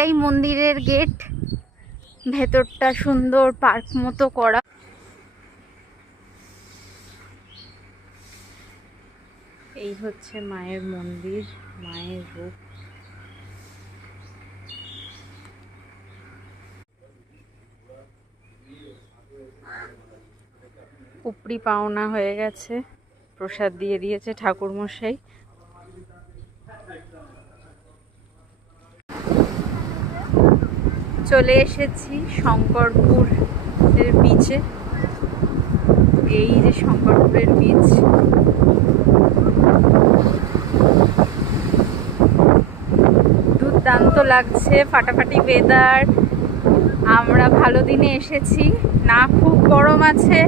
এটাই মন্দিরের গেট। ভেতরটা সুন্দর পার্ক মতো করা। এই হচ্ছে মায়ের মন্দির, মায়ের রূপ। উপরি পাওনা হয়ে গেছে, প্রসাদ দিয়ে দিয়েছে ঠাকুরমশাই। চলে এসেছি শঙ্করপুরের বিচে। এই যে শঙ্করপুরের বিচ, দুর্দান্ত লাগছে, ফাটাফাটি ওয়েদার। আমরা ভালো দিনে এসেছি, না খুব গরম আছে।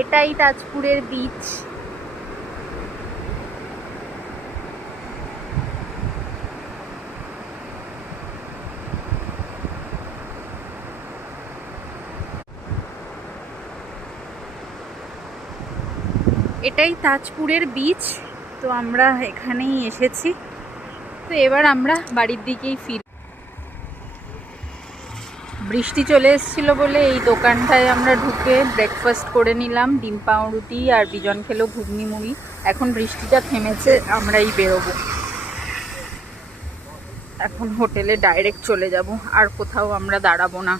এটাই তাজপুরের বিচ। এটাই তাজপুরের বিচ। তো আমরা এখানেই এসেছি। তো এবার আমরা বাড়ির দিকেই ফিরি। বৃষ্টি চলে এসেছিল বলে এই দোকানটায় আমরা ঢুকে ব্রেকফাস্ট করে নিলাম, ডিম পাউরুটি, আর বিজন খেলো ঘুগনি মুড়ি। এখন বৃষ্টিটা থেমেছে, আমরাই বেরোবো। এখন হোটেলে ডাইরেক্ট চলে যাব, আর কোথাও আমরা দাঁড়াবো না।